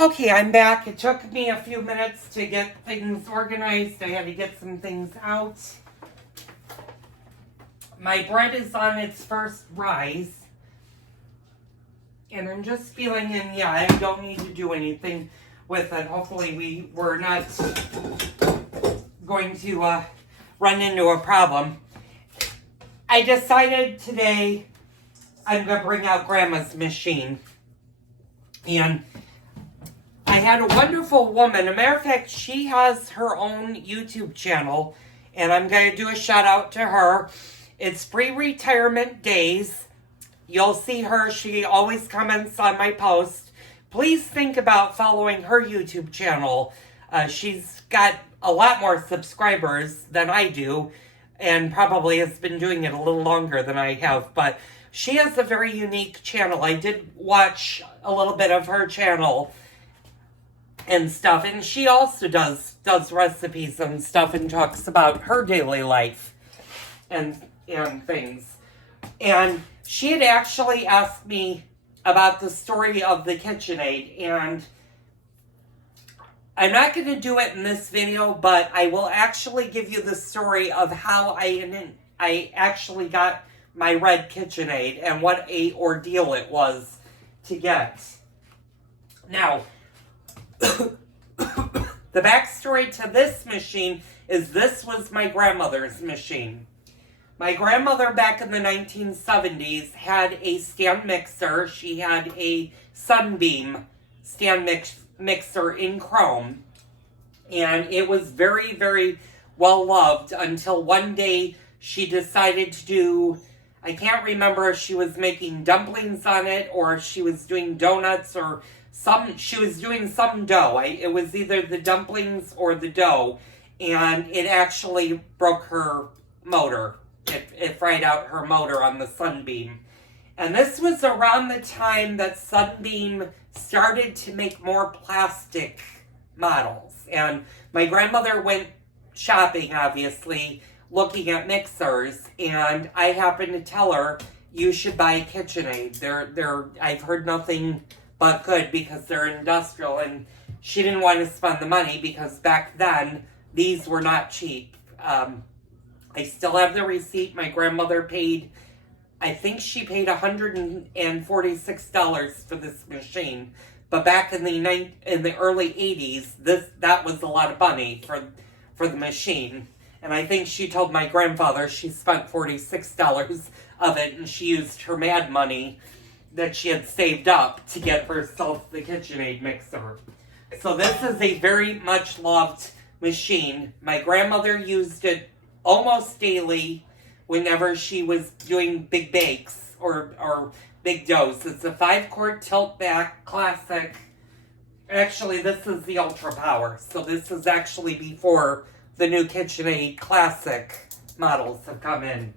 Okay, I'm back. It took me a few minutes to get things organized. I had to get some things out. My bread is on its first rise. And I'm just feeling in, yeah, I don't need to do anything with it. Hopefully we're not going to run into a problem. I decided today I'm going to bring out Grandma's machine. And I had a wonderful woman. As a matter of fact, she has her own YouTube channel. And I'm going to do a shout out to her. It's Pre-Retirement Days. You'll see her. She always comments on my post. Please think about following her YouTube channel. She's got a lot more subscribers than I do. And probably has been doing it a little longer than I have. But she has a very unique channel. I did watch a little bit of her channel and stuff. And she also does recipes and stuff and talks about her daily life and things. And she had actually asked me about the story of the KitchenAid. And I'm not going to do it in this video, but I will actually give you the story of how I actually got my red KitchenAid and what a ordeal it was to get. Now, the backstory to this machine is this was my grandmother's machine. My grandmother back in the 1970s had a stand mixer. She had a Sunbeam stand mixer in chrome. And it was very, very well loved until one day she decided to do, I can't remember if she was making dumplings on it or if she was doing donuts or she was doing some dough. It was either the dumplings or the dough. And it actually broke her motor. It fried out her motor on the Sunbeam. And this was around the time that Sunbeam started to make more plastic models. And my grandmother went shopping, obviously, looking at mixers. And I happened to tell her, you should buy a KitchenAid. I've heard nothing but good because they're industrial. And she didn't want to spend the money because back then, these were not cheap. I still have the receipt. My grandmother paid, I think she paid $146 for this machine. But back in the early 80s, that was a lot of money for the machine. And I think she told my grandfather she spent $46 of it, and she used her mad money that she had saved up to get herself the KitchenAid mixer. So this is a very much loved machine. My grandmother used it almost daily whenever she was doing big bakes or big doughs. It's a 5-quart tilt back classic. Actually, this is the Ultra Power. So this is actually before the new KitchenAid classic models have come in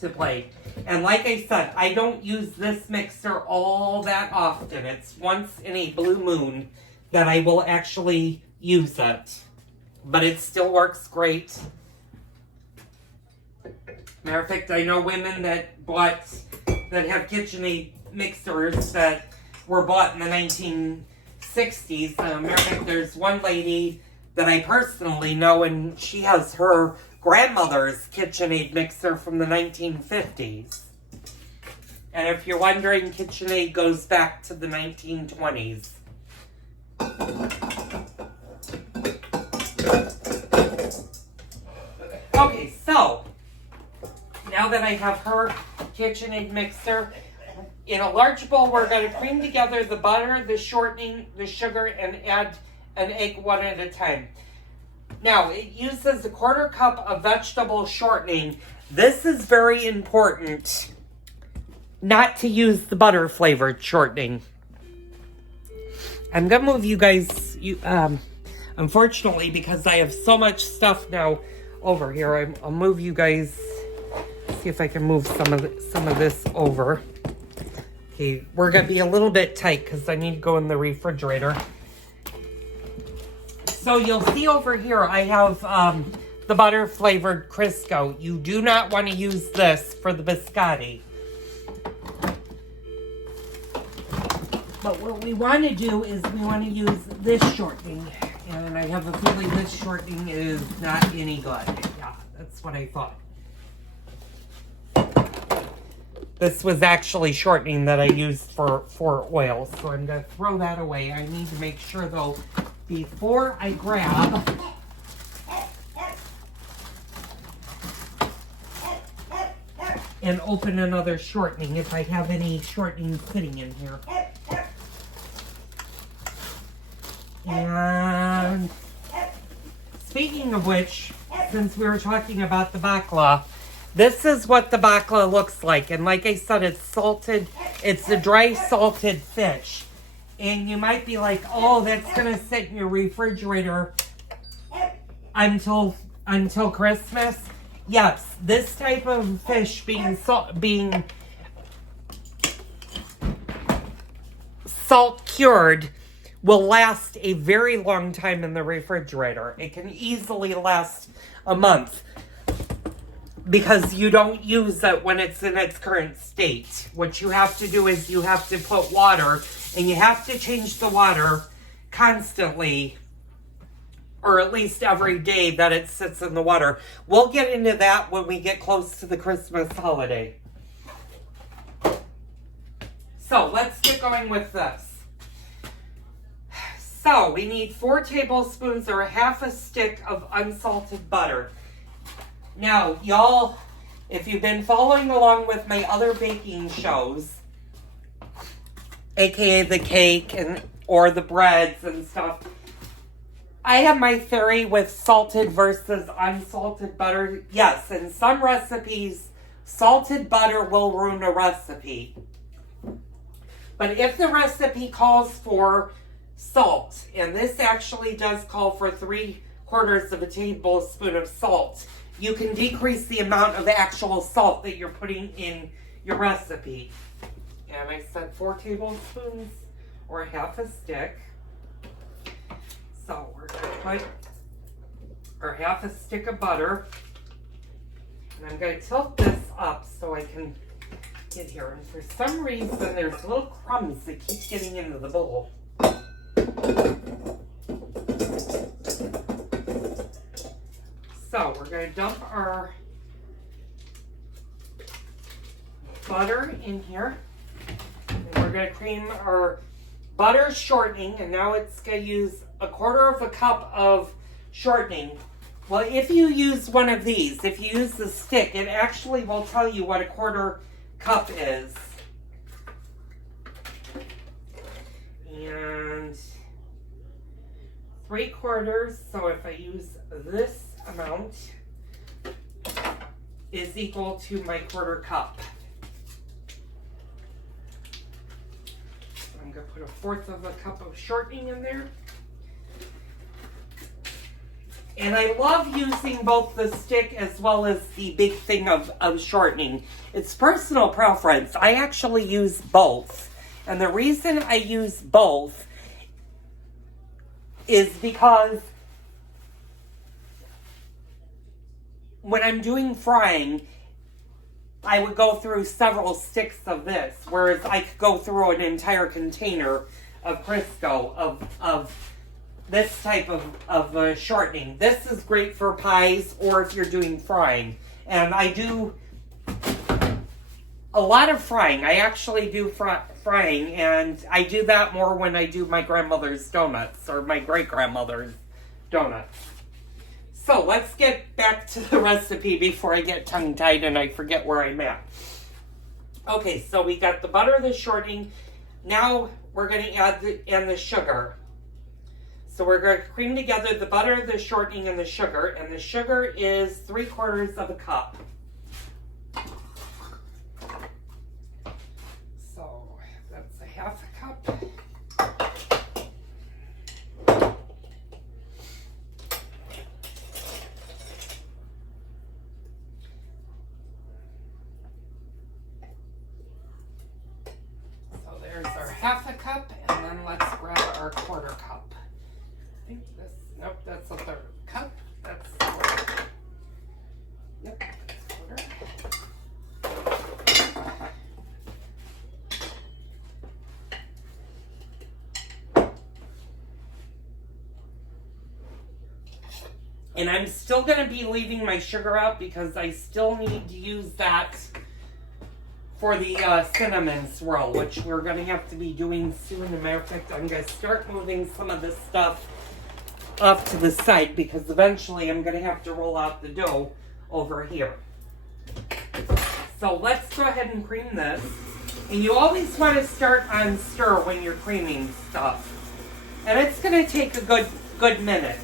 to play. And like I said, I don't use this mixer all that often. It's once in a blue moon that I will actually use it. But it still works great. Matter of fact, I know women that have KitchenAid mixers that were bought in the 1960s. Matter of fact, there's one lady that I personally know, and she has her grandmother's KitchenAid mixer from the 1950s. And if you're wondering, KitchenAid goes back to the 1920s. Okay, so now that I have her KitchenAid mixer, in a large bowl, we're going to cream together the butter, the shortening, the sugar, and add an egg one at a time. Now, it uses a 1/4 cup of vegetable shortening. This is very important not to use the butter flavored shortening. I'm going to move you guys, unfortunately, because I have so much stuff now over here, I'll move you guys. See if I can move some of this over. Okay, we're gonna be a little bit tight because I need to go in the refrigerator. So you'll see over here I have the butter flavored Crisco. You do not want to use this for the biscotti. But what we want to do is we want to use this shortening. And I have a feeling this shortening is not any good. Yeah, that's what I thought. This was actually shortening that I used for oil. So I'm going to throw that away. I need to make sure, though, before I grab... and open another shortening if I have any shortening sitting in here. And speaking of which, since we were talking about the bakla, this is what the bakla looks like. And like I said, it's salted. It's a dry salted fish. And you might be like, oh, that's going to sit in your refrigerator until Christmas. Yes, this type of fish being salt cured will last a very long time in the refrigerator. It can easily last a month because you don't use it when it's in its current state. What you have to do is you have to put water, and you have to change the water constantly, or at least every day that it sits in the water. We'll get into that when we get close to the Christmas holiday. So let's get going with this. So we need 4 tablespoons or half a stick of unsalted butter. Now, y'all, if you've been following along with my other baking shows, aka the cake or the breads and stuff, I have my theory with salted versus unsalted butter. Yes, in some recipes, salted butter will ruin a recipe. But if the recipe calls for salt, and this actually does call for 3/4 of a tablespoon of salt, you can decrease the amount of actual salt that you're putting in your recipe. And I said 4 tablespoons or half a stick. So we're going to put our half a stick of butter. And I'm going to tilt this up so I can get here. And for some reason, there's little crumbs that keep getting into the bowl. So we're going to dump our butter in here. And we're going to cream our butter shortening. And now it's going to use 1/4 cup of shortening. Well, if you use one of these, if you use the stick, it actually will tell you what 1/4 cup is. And 3/4, so if I use this amount, is equal to my 1/4 cup. So I'm going to put 1/4 cup of shortening in there. And I love using both the stick as well as the big thing of shortening. It's personal preference. I actually use both. And the reason I use both is because when I'm doing frying, I would go through several sticks of this, whereas I could go through an entire container of Crisco, of this type of shortening. This is great for pies or if you're doing frying. And I do a lot of frying. I actually do frying, and I do that more when I do my grandmother's donuts or my great-grandmother's donuts. So let's get back to the recipe before I get tongue-tied and I forget where I'm at. Okay, so we got the butter, the shortening. Now we're going to add the sugar. So we're going to cream together the butter, the shortening, and the sugar. And the sugar is 3/4 cup. So that's 1/2 cup. So there's our 1/2 cup, and then let's grab our 1/4 cup. I think this, nope, that's 1/3 cup. That's 1/4. Yep. And I'm still going to be leaving my sugar out because I still need to use that for the cinnamon swirl, which we're going to have to be doing soon. As a matter of fact, I'm going to start moving some of this stuff off to the side because eventually I'm going to have to roll out the dough over here. So let's go ahead and cream this. And you always want to start on stir when you're creaming stuff. And it's going to take a good minute.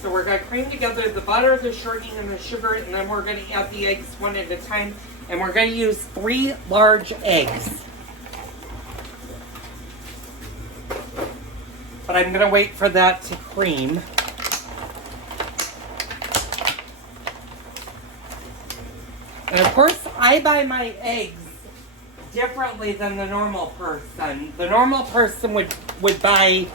So we're going to cream together the butter, the shortening, and the sugar, and then we're going to add the eggs one at a time. And we're going to use 3 large eggs. But I'm going to wait for that to cream. And of course, I buy my eggs differently than the normal person. The normal person would buy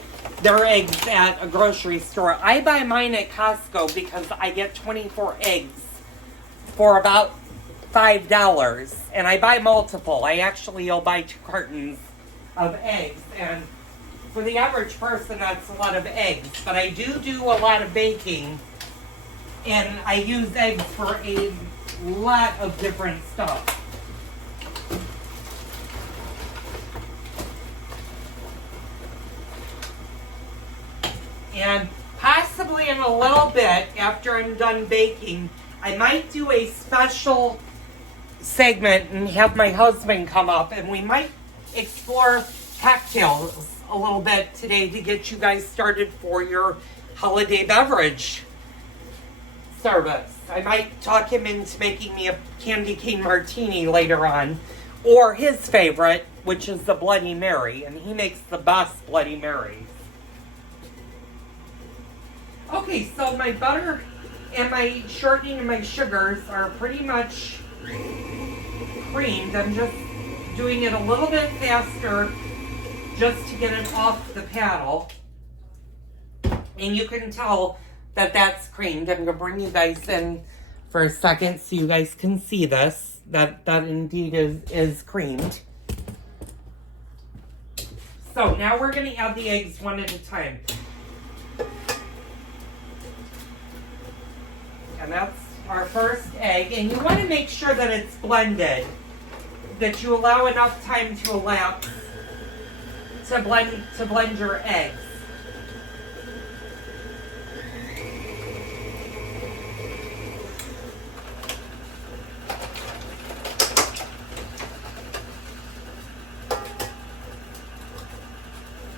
their eggs at a grocery store. I buy mine at Costco because I get 24 eggs for about $5. And I buy multiple. I'll buy 2 cartons of eggs. And for the average person, that's a lot of eggs. But I do a lot of baking. And I use eggs for a lot of different stuff. And possibly in a little bit, after I'm done baking, I might do a special segment and have my husband come up, and we might explore cocktails a little bit today to get you guys started for your holiday beverage service. I might talk him into making me a candy cane martini later on, or his favorite, which is the Bloody Mary, and he makes the best Bloody Marys. Okay, so my butter and my shortening and my sugars are pretty much creamed. I'm just doing it a little bit faster just to get it off the paddle. And you can tell that that's creamed. I'm going to bring you guys in for a second so you guys can see this. That indeed is creamed. So now we're going to add the eggs one at a time. And that's our first egg. And you want to make sure that it's blended. That you allow enough time to elapse to blend your eggs.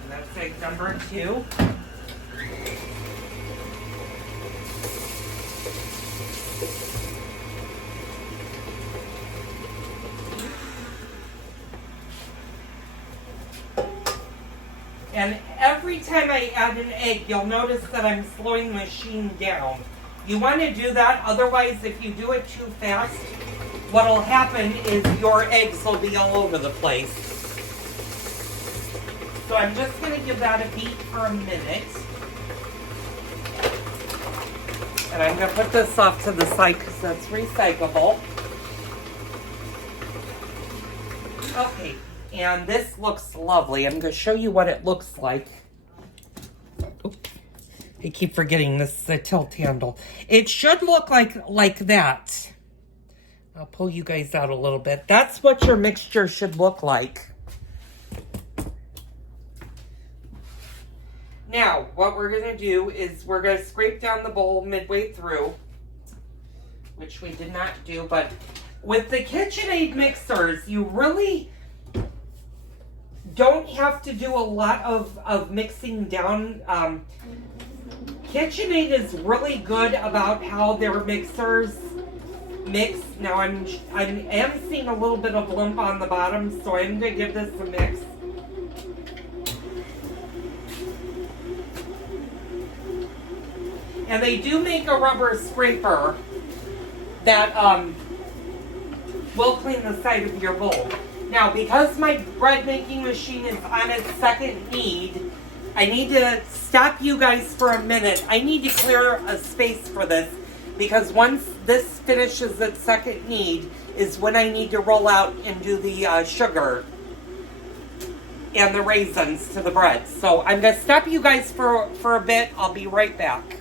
And that's egg number 2. And every time I add an egg, you'll notice that I'm slowing the machine down. You want to do that, otherwise if you do it too fast, what'll happen is your eggs will be all over the place. So I'm just going to give that a beat for a minute. And I'm going to put this off to the side because that's recyclable. Okay. And this looks lovely. I'm going to show you what it looks like. Oops. I keep forgetting this tilt handle. It should look like that. I'll pull you guys out a little bit. That's what your mixture should look like. Now, what we're going to do is we're going to scrape down the bowl midway through, which we did not do, but with the KitchenAid mixers, you really don't have to do a lot of mixing down. KitchenAid is really good about how their mixers mix. Now I am seeing a little bit of lump on the bottom, so I'm going to give this a mix. And they do make a rubber scraper that will clean the side of your bowl. Now, because my bread making machine is on its second knead, I need to stop you guys for a minute. I need to clear a space for this because once this finishes its second knead is when I need to roll out and do the sugar. and the raisins to the bread. So I'm going to stop you guys for a bit. I'll be right back.